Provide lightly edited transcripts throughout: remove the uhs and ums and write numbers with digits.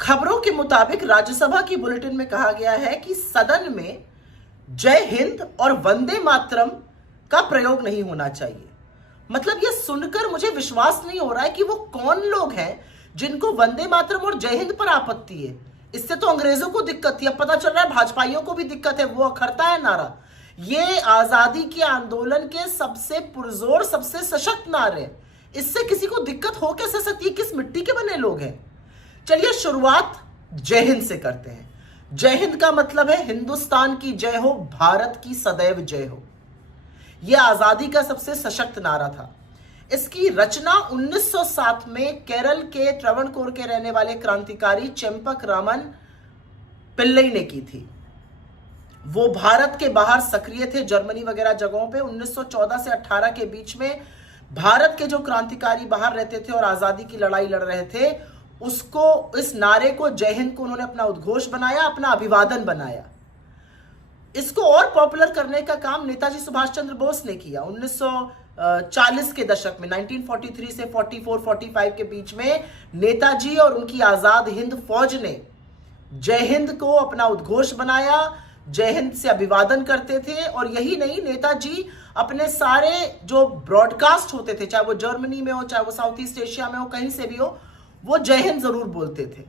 खबरों के मुताबिक राज्यसभा की बुलेटिन में कहा गया है कि सदन में जय हिंद और वंदे मातरम का प्रयोग नहीं होना चाहिए। मतलब यह सुनकर मुझे विश्वास नहीं हो रहा है कि वो कौन लोग हैं जिनको वंदे मातरम और जय हिंद पर आपत्ति है। इससे तो अंग्रेजों को दिक्कत थी, अब पता चल रहा है भाजपाइयों को भी दिक्कत है, वो अखरता है नारा। ये आजादी के आंदोलन के सबसे पुरजोर, सबसे सशक्त नारे, इससे किसी को दिक्कत हो कैसे सकती है? किस मिट्टी के बने लोग हैं? चलिए शुरुआत जय हिंद से करते हैं। जय हिंद का मतलब है हिंदुस्तान की जय हो, भारत की सदैव जय हो। यह आजादी का सबसे सशक्त नारा था। इसकी रचना 1907 में केरल के ट्रवणकोर के रहने वाले क्रांतिकारी चेम्पक रामन पिल्लई ने की थी। वो भारत के बाहर सक्रिय थे, जर्मनी वगैरह जगहों पे। 1914 से 18 के बीच में भारत के जो क्रांतिकारी बाहर रहते थे और आजादी की लड़ाई लड़ रहे थे, उसको, इस नारे को, जय हिंद को उन्होंने अपना उद्घोष बनाया, अपना अभिवादन बनाया। इसको और पॉपुलर करने का काम नेताजी सुभाष चंद्र बोस ने किया। 1940 के दशक में 1943 से 44-45 के बीच में नेताजी और उनकी आजाद हिंद फौज ने जय हिंद को अपना उद्घोष बनाया, जय हिंद से अभिवादन करते थे। और यही नहीं, नेताजी अपने सारे जो ब्रॉडकास्ट होते थे, चाहे वो जर्मनी में हो, चाहे वो साउथ ईस्ट एशिया में हो, कहीं से भी हो, वो जय हिंद जरूर बोलते थे।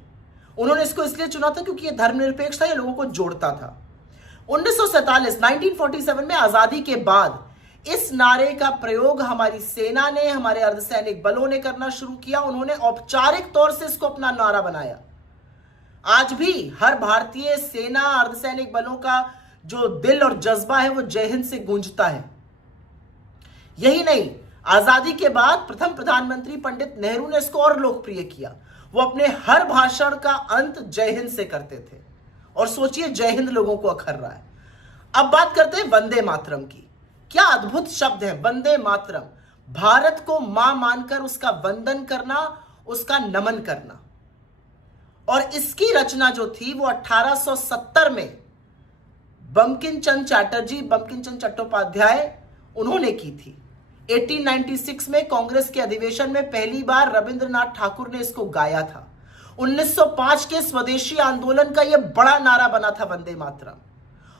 उन्होंने इसको इसलिए चुना था क्योंकि ये धर्मनिरपेक्ष था, ये लोगों को जोड़ता था। 1947 में आजादी के बाद इस नारे का प्रयोग हमारी सेना ने, हमारे अर्धसैनिक बलों ने करना शुरू किया। उन्होंने औपचारिक तौर से इसको अपना नारा बनाया। आज भी हर भारतीय सेना, अर्धसैनिक बलों का जो दिल और जज्बा है वो जय हिंद से गूंजता है। यही नहीं, आजादी के बाद प्रथम प्रधानमंत्री पंडित नेहरू ने इसको और लोकप्रिय किया। वो अपने हर भाषण का अंत जय हिंद से करते थे। और सोचिए, जय हिंद लोगों को अखर रहा है। अब बात करते हैं वंदे मातरम की। क्या अद्भुत शब्द है वंदे मातरम। भारत को मां मानकर उसका वंदन करना, उसका नमन करना। और इसकी रचना जो थी वो 1870 में बंकिम चंद्र चटर्जी, बंकिम चंद्र चट्टोपाध्याय, उन्होंने की थी। 1896 में कांग्रेस के अधिवेशन में पहली बार रविंद्रनाथ ठाकुर ने इसको गाया था। 1905 के स्वदेशी आंदोलन का यह बड़ा नारा बना था वंदे मातरम।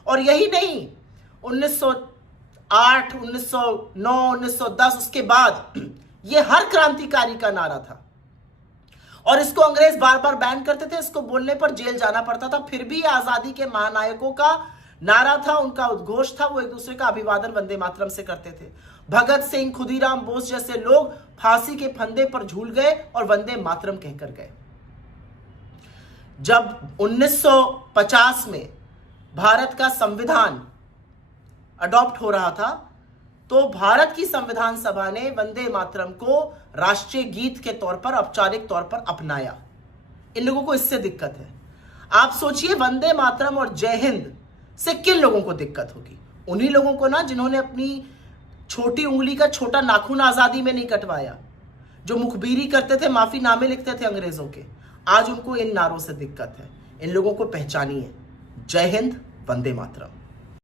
और यही नहीं, 1908, 1909, 1910, उसके बाद यह हर क्रांतिकारी का नारा था। और इसको अंग्रेज बार बार बैन करते थे, इसको बोलने पर जेल जाना पड़ता था। फिर भी आजादी के महानायकों का नारा था, उनका उद्घोष था, वो एक दूसरे का अभिवादन वंदे मातरम से करते थे। भगत सिंह, खुदीराम बोस जैसे लोग फांसी के फंदे पर झूल गए और वंदे मातरम कहकर गए। जब 1950 में भारत का संविधान अडॉप्ट हो रहा था, तो भारत की संविधान सभा ने वंदे मातरम को राष्ट्रीय गीत के तौर पर, औपचारिक तौर पर अपनाया। इन लोगों को इससे दिक्कत है। आप सोचिए, वंदे मातरम और जय हिंद से किन लोगों को दिक्कत होगी? उन्हीं लोगों को ना, जिन्होंने अपनी छोटी उंगली का छोटा नाखून आजादी में नहीं कटवाया, जो मुखबिरी करते थे, माफीनामे लिखते थे अंग्रेजों के। आज उनको इन नारों से दिक्कत है। इन लोगों को पहचानिए। जय हिंद, वंदे मातरम।